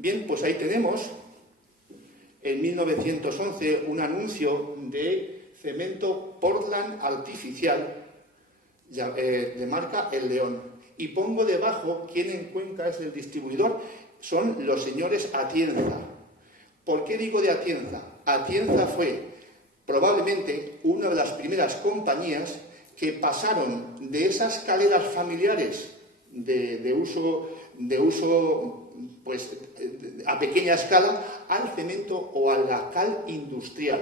Bien, pues ahí tenemos en 1911 un anuncio de cemento Portland artificial de marca El León. Y pongo debajo quién en Cuenca es el distribuidor. Son los señores Atienza. ¿Por qué digo de Atienza? Atienza fue probablemente una de las primeras compañías que pasaron de esas caleras familiares de uso pues, a pequeña escala al cemento o a la cal industrial.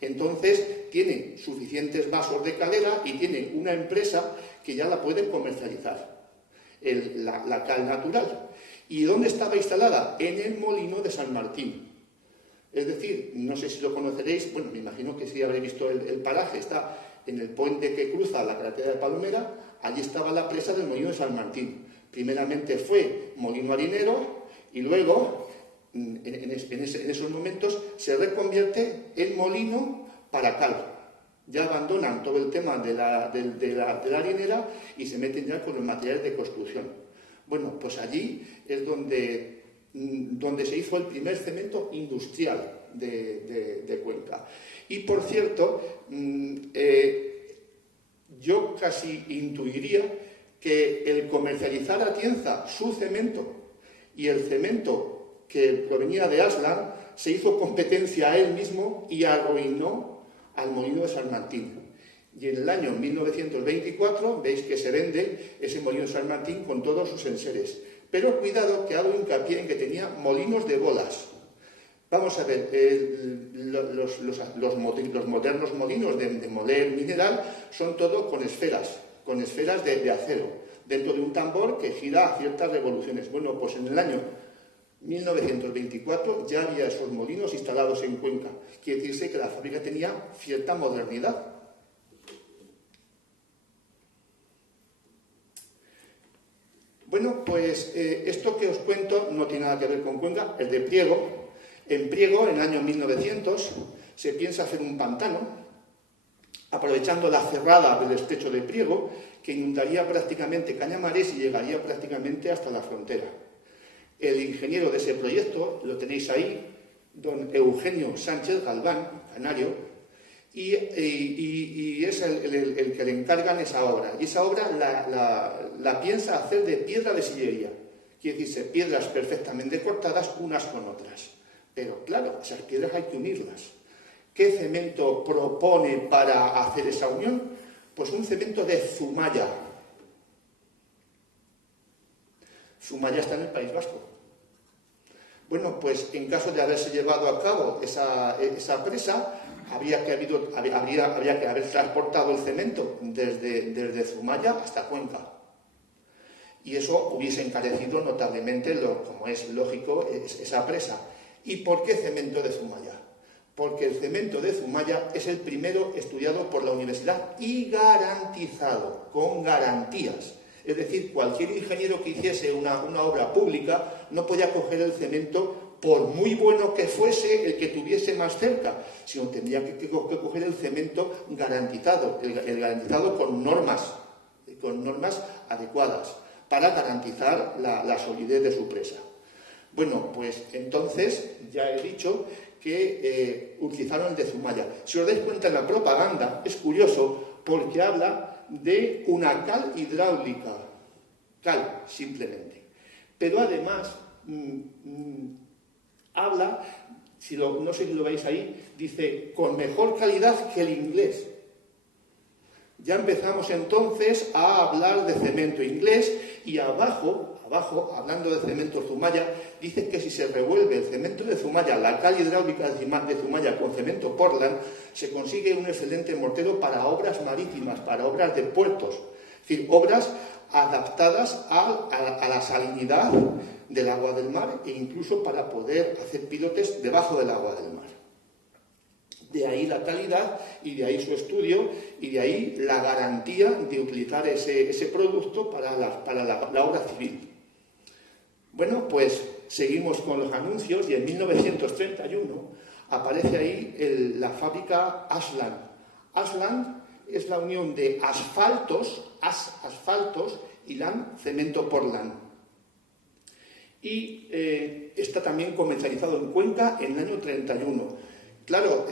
Entonces tiene suficientes vasos de calera y tiene una empresa que ya la puede comercializar, la cal natural. ¿Y dónde estaba instalada? En el molino de San Martín. Es decir, no sé si lo conoceréis, bueno, me imagino que sí habréis visto el paraje, está en el puente que cruza la carretera de Palomera, allí estaba la presa del molino de San Martín. Primeramente fue molino harinero y luego, en esos momentos, se reconvierte en molino para cal. Ya abandonan todo el tema de la harinera y se meten ya con los materiales de construcción. Bueno, pues allí es donde se hizo el primer cemento industrial de Cuenca. Y por cierto, yo casi intuiría que el comercializar Atienza su cemento y el cemento que provenía de Aslan se hizo competencia a él mismo y arruinó al molino de San Martín. Y en el año 1924 veis que se vende ese molino de San Martín con todos sus enseres. Pero cuidado, que hago hincapié en que tenía molinos de bolas. Vamos a ver, los modernos molinos de moler mineral son todos con esferas de acero, dentro de un tambor que gira a ciertas revoluciones. Bueno, pues en el año 1924 ya había esos molinos instalados en Cuenca. Quiere decirse que la fábrica tenía cierta modernidad. Bueno, pues esto que os cuento no tiene nada que ver con Cuenca, es de Priego. En Priego, en el año 1900, se piensa hacer un pantano, aprovechando la cerrada del estrecho de Priego, que inundaría prácticamente Cañamares y llegaría prácticamente hasta la frontera. El ingeniero de ese proyecto, lo tenéis ahí, don Eugenio Sánchez Galván, canario, y es el que le encargan esa obra. Y esa obra la piensa hacer de piedra de sillería. Quiere decirse, piedras perfectamente cortadas unas con otras. Pero claro, esas piedras hay que unirlas. ¿Qué cemento propone para hacer esa unión? Pues un cemento de Zumaya. Zumaya está en el País Vasco. Bueno, pues en caso de haberse llevado a cabo esa presa, habría que haber transportado el cemento desde Zumaya hasta Cuenca. Y eso hubiese encarecido notablemente, como es lógico, esa presa. ¿Y por qué cemento de Zumaya? Porque el cemento de Zumaya es el primero estudiado por la universidad y garantizado, con garantías. Es decir, cualquier ingeniero que hiciese una obra pública no podía coger el cemento por muy bueno que fuese el que tuviese más cerca, sino tendría que coger el cemento garantizado, el garantizado con normas adecuadas para garantizar la solidez de su presa. Bueno, pues entonces ya he dicho que utilizaron el de Zumaya. Si os dais cuenta en la propaganda, es curioso porque habla de una cal hidráulica, cal simplemente. Pero además habla, no sé si lo veis ahí, dice con mejor calidad que el inglés. Ya empezamos entonces a hablar de cemento inglés y abajo, hablando de cemento Zumaya, dice que si se revuelve el cemento de Zumaya, la cal hidráulica de Zumaya con cemento Portland, se consigue un excelente mortero para obras marítimas, para obras de puertos. Es decir, obras adaptadas a la salinidad del agua del mar e incluso para poder hacer pilotes debajo del agua del mar. De ahí la calidad y de ahí su estudio y de ahí la garantía de utilizar ese producto para la obra civil. Bueno, pues seguimos con los anuncios y en 1931 aparece ahí la fábrica Aslan. Aslan es la unión de asfaltos y cemento Portland. Y está también comercializado en Cuenca en el año 31. Claro,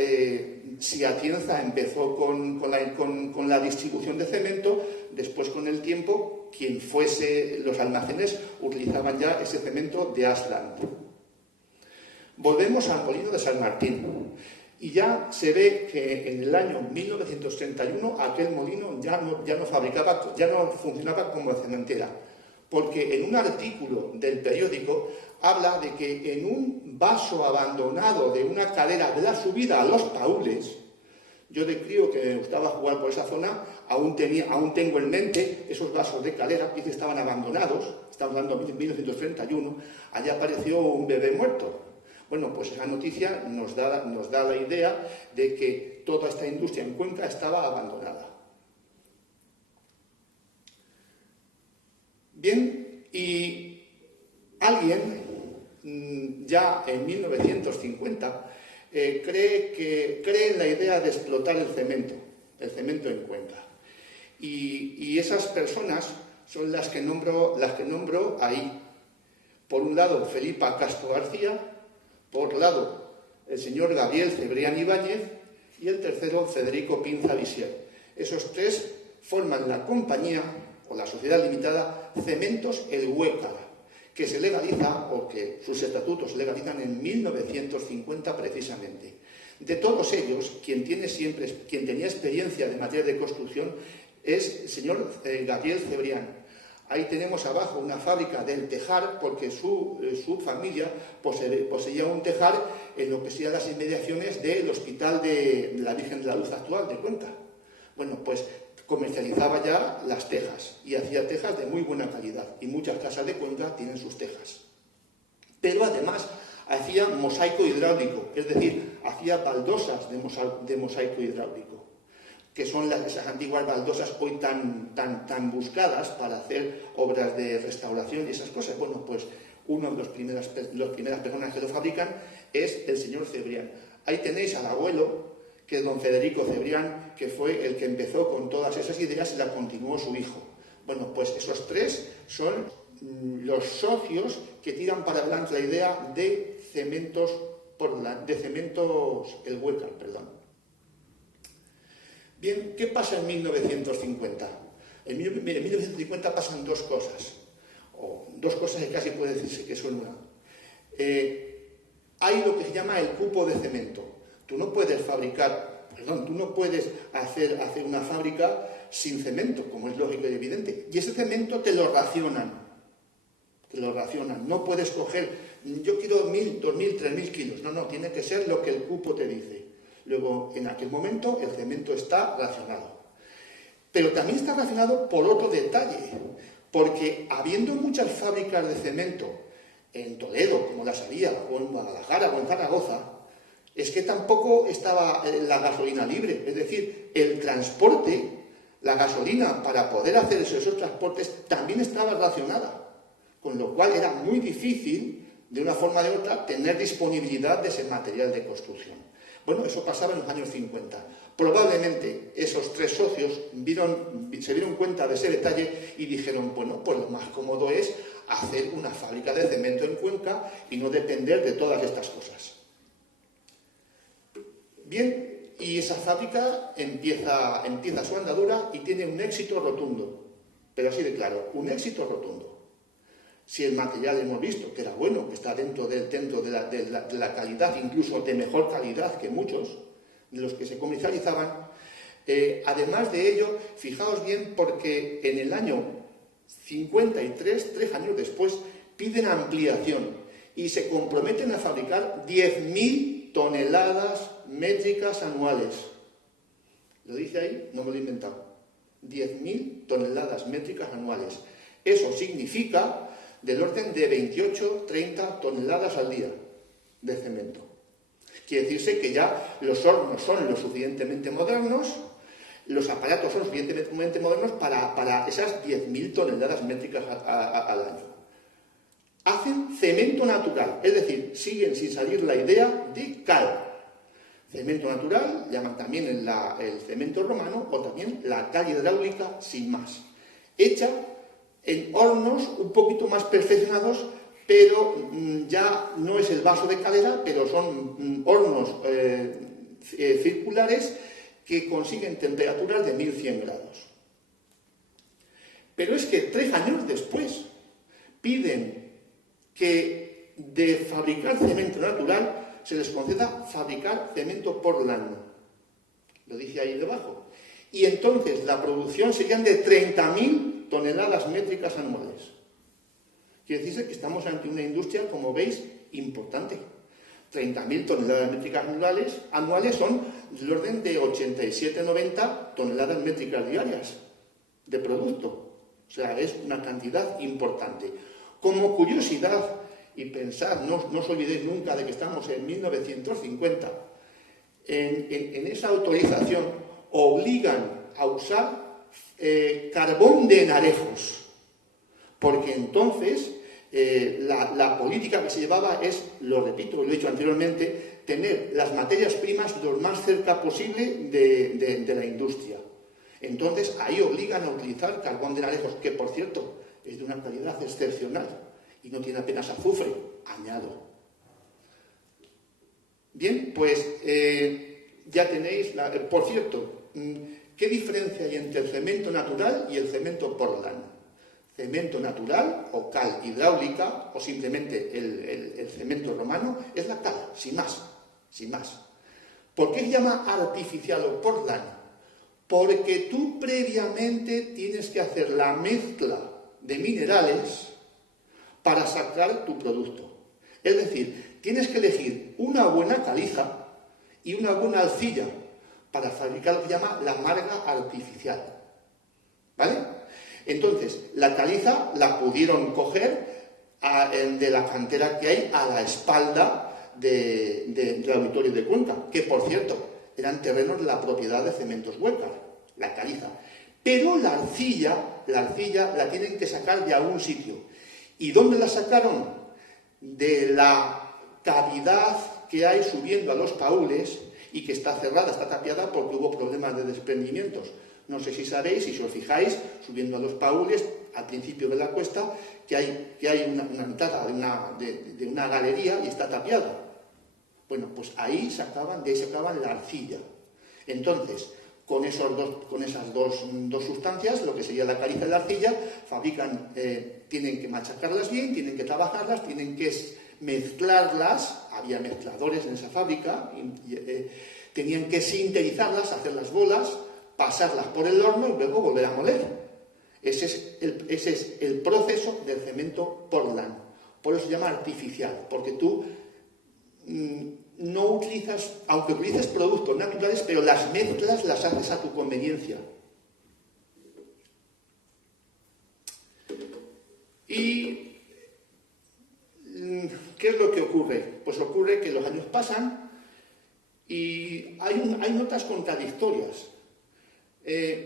si Atienza empezó con la distribución de cemento, después con el tiempo, quien fuese los almacenes utilizaban ya ese cemento de Asland. Volvemos al molino de San Martín. Y ya se ve que en el año 1931 aquel molino ya no funcionaba como cementera, porque en un artículo del periódico habla de que en un vaso abandonado de una calera de la subida a los Paules, yo de crío que me gustaba jugar por esa zona, aún tengo en mente esos vasos de calera que estaban abandonados, estamos hablando de 1931, allí apareció un bebé muerto. Bueno, pues esa noticia nos da la idea de que toda esta industria en Cuenca estaba abandonada. Bien, y alguien ya en 1950 cree en la idea de explotar el cemento en Cuenca. Y esas personas son las que nombro ahí. Por un lado, Felipa Castro García, por otro lado, el señor Gabriel Cebrián Ibáñez y el tercero, Federico Pinza Visier. Esos tres forman la compañía o la sociedad limitada Cementos El Huécar, que se legaliza o que sus estatutos se legalizan en 1950 precisamente. De todos ellos, quien tenía experiencia de materia de construcción es el señor Gabriel Cebrián. Ahí tenemos abajo una fábrica del tejar, porque su familia poseía un tejar en lo que serían las inmediaciones del Hospital de la Virgen de la Luz actual de Cuenca. Bueno, pues comercializaba ya las tejas y hacía tejas de muy buena calidad y muchas casas de Cuenca tienen sus tejas. Pero además hacía mosaico hidráulico, es decir, hacía baldosas de mosaico hidráulico, que son esas antiguas baldosas hoy tan buscadas para hacer obras de restauración y esas cosas. Bueno, pues una de las primeras personas que lo fabrican es el señor Cebrián. Ahí tenéis al abuelo, que es don Federico Cebrián, que fue el que empezó con todas esas ideas y la continuó su hijo. Bueno, pues esos tres son los socios que tiran para adelante la idea de Cementos El Huécar, perdón. Bien, ¿qué pasa en 1950? En 1950 pasan dos cosas, o dos cosas que casi puede decirse que son una. Hay lo que se llama el cupo de cemento. Tú no puedes hacer una fábrica sin cemento, como es lógico y evidente. Y ese cemento te lo racionan. No puedes coger, yo quiero 1.000, 2.000, 3.000 kilos. No, tiene que ser lo que el cupo te dice. Luego, en aquel momento, el cemento está racionado. Pero también está racionado por otro detalle, porque habiendo muchas fábricas de cemento en Toledo, como las había, o en Guadalajara, o en Zaragoza, es que tampoco estaba la gasolina libre. Es decir, el transporte, la gasolina para poder hacer esos transportes también estaba racionada, con lo cual era muy difícil, de una forma o de otra, tener disponibilidad de ese material de construcción. Bueno, eso pasaba en los años 50. Probablemente esos tres socios se dieron cuenta de ese detalle y dijeron, bueno, pues lo más cómodo es hacer una fábrica de cemento en Cuenca y no depender de todas estas cosas. Bien, y esa fábrica empieza su andadura y tiene un éxito rotundo, pero así de claro, un éxito rotundo. Si el material hemos visto que era bueno, que está dentro de la calidad, incluso de mejor calidad que muchos de los que se comercializaban, además de ello, fijaos bien, porque en el año 53, 3 años después, piden ampliación y se comprometen a fabricar 10.000 toneladas métricas anuales. Lo dice ahí, no me lo he inventado. 10.000 toneladas métricas anuales. Eso significa del orden de 28-30 toneladas al día de cemento. Quiere decirse que ya los hornos son lo suficientemente modernos, los aparatos son suficientemente modernos para esas 10.000 toneladas métricas al año. Hacen cemento natural, es decir, siguen sin salir la idea de cal. Cemento natural, llaman también el cemento romano o también la cal hidráulica sin más. Hecha en hornos un poquito más perfeccionados pero ya no es el vaso de calera, pero son hornos circulares que consiguen temperaturas de 1100 grados. Pero es que 3 años después piden que de fabricar cemento natural se les conceda fabricar cemento Portland. Lo dice ahí debajo. Y entonces la producción serían de 30.000 toneladas métricas anuales. Quiere decirse que estamos ante una industria, como veis, importante. 30.000 toneladas métricas anuales son del orden de 87-90 toneladas métricas diarias de producto. O sea, es una cantidad importante. Como curiosidad, y pensad, no os olvidéis nunca de que estamos en 1950, en esa autorización obligan a usar carbón de enarejos, porque entonces la política que se llevaba es, lo repito, lo he dicho anteriormente, tener las materias primas lo más cerca posible de la industria. Entonces ahí obligan a utilizar carbón de enarejos, que por cierto es de una calidad excepcional y no tiene apenas azufre, añado. Bien, pues ya tenéis, por cierto, ¿qué diferencia hay entre el cemento natural y el cemento Portland? Cemento natural o cal hidráulica o simplemente el cemento romano es la cal, sin más, sin más. ¿Por qué se llama artificial o Portland? Porque tú previamente tienes que hacer la mezcla de minerales para sacar tu producto. Es decir, tienes que elegir una buena caliza y una buena arcilla para fabricar lo que se llama la marga artificial. ¿Vale? Entonces, la caliza la pudieron coger de la cantera que hay a la espalda del auditorio de Cuenca, que por cierto, eran terrenos de la propiedad de Cementos Huércal, la caliza. Pero la arcilla la tienen que sacar de algún sitio. ¿Y dónde la sacaron? De la cavidad que hay subiendo a los paúles y que está cerrada, está tapiada porque hubo problemas de desprendimientos. No sé si sabéis, si os fijáis, subiendo a los paúles, al principio de la cuesta, que hay una entrada de una galería y está tapiada. Bueno, pues ahí sacaban la arcilla. Entonces, con esas dos sustancias, lo que sería la caliza y la arcilla, fabrican, tienen que machacarlas bien, tienen que trabajarlas, tienen que mezclarlas, había mezcladores en esa fábrica, tenían que sinterizarlas, hacer las bolas, pasarlas por el horno y luego volver a moler. Ese es el proceso del cemento Portland. Por eso se llama artificial, porque tú no utilizas, aunque utilices productos naturales, pero las mezclas las haces a tu conveniencia. ¿Y qué es lo que ocurre? Pues ocurre que los años pasan y hay notas contradictorias.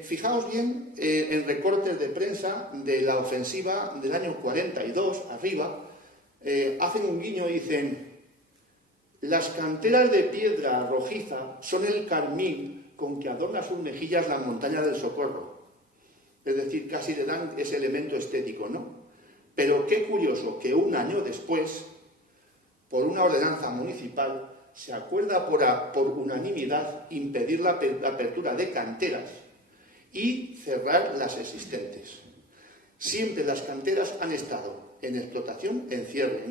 Fijaos bien en recortes de prensa de la ofensiva del año 42, arriba, hacen un guiño y dicen: las canteras de piedra rojiza son el carmín con que adorna sus mejillas la montaña del Socorro. Es decir, casi le dan ese elemento estético, ¿no? Pero qué curioso que un año después, por una ordenanza municipal, se acuerda por unanimidad impedir la apertura de canteras y cerrar las existentes. Siempre las canteras han estado en explotación en cierre,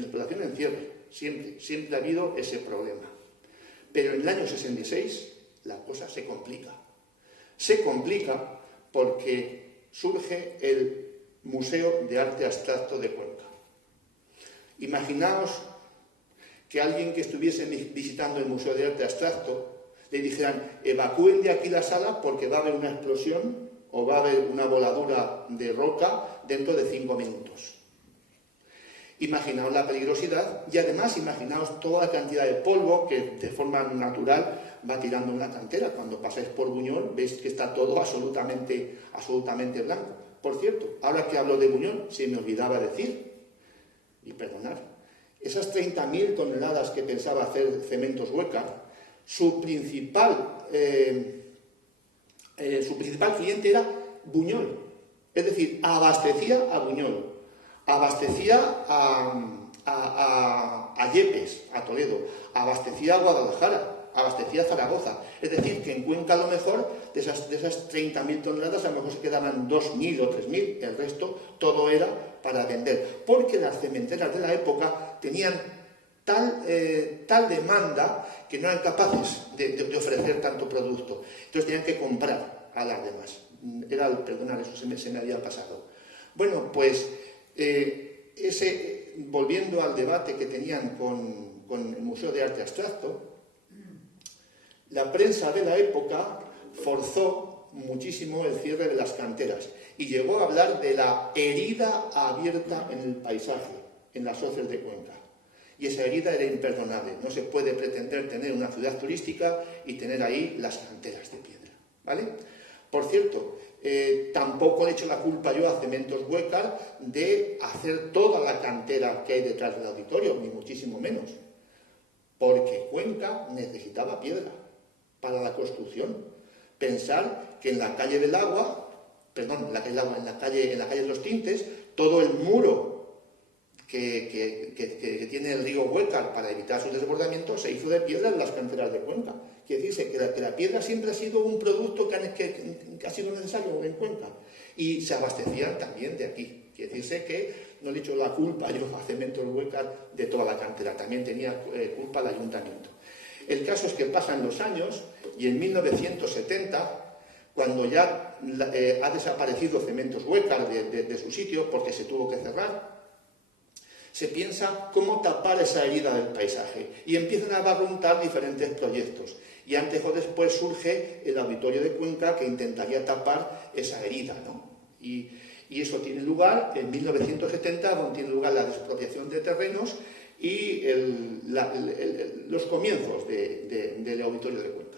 siempre ha habido ese problema. Pero en el año 66 la cosa se complica. Se complica porque surge el Museo de Arte Abstracto de Cuenca. Imaginaos que alguien que estuviese visitando el Museo de Arte Abstracto le dijeran: evacúen de aquí la sala porque va a haber una explosión o va a haber una voladura de roca dentro de 5 minutos. Imaginaos la peligrosidad y además imaginaos toda la cantidad de polvo que de forma natural va tirando en la cantera. Cuando pasáis por Buñol veis que está todo absolutamente blanco. Por cierto, ahora que hablo de Buñol, se me olvidaba decir, y perdonad, esas 30.000 toneladas que pensaba hacer Cementos Huércal, su principal cliente era Buñol. Es decir, abastecía a Buñol, abastecía a a Yepes, a Toledo, abastecía a Guadalajara, abastecía a Zaragoza. Es decir, que en Cuenca a lo mejor, de esas 30.000 toneladas, a lo mejor se quedaban 2.000 o 3.000, el resto todo era para vender. Porque las cementeras de la época tenían tal demanda que no eran capaces de ofrecer tanto producto. Entonces tenían que comprar a las demás. Perdonad, eso se me había pasado. Bueno, pues volviendo al debate que tenían con el Museo de Arte Abstracto, la prensa de la época forzó muchísimo el cierre de las canteras y llegó a hablar de la herida abierta en el paisaje, en las hoces de Cuenca. Y esa herida era imperdonable. No se puede pretender tener una ciudad turística y tener ahí las canteras de piedra, ¿vale? Por cierto, tampoco le echo la culpa yo a Cementos Huécar de hacer toda la cantera que hay detrás del auditorio, ni muchísimo menos. Porque Cuenca necesitaba piedra para la construcción. Pensar que en la calle del Agua, perdón, en la calle de los Tintes, todo el muro que tiene el río Huécar para evitar su desbordamiento se hizo de piedra en las canteras de Cuenca. Quiere decirse que la piedra siempre ha sido un producto que ha sido necesario en Cuenca y se abastecían también de aquí. Quiere decirse que no le echo la culpa yo a Cementos Huécar de toda la cantera, también tenía culpa el ayuntamiento. El caso es que pasan los años y en 1970, cuando ya ha desaparecido Cementos Huécar de su sitio porque se tuvo que cerrar, se piensa cómo tapar esa herida del paisaje y empiezan a barruntar diferentes proyectos. Y antes o después surge el Auditorio de Cuenca que intentaría tapar esa herida, ¿no? Y eso tiene lugar en 1970, donde tiene lugar la expropiación de terrenos y los comienzos del Auditorio de Cuenca.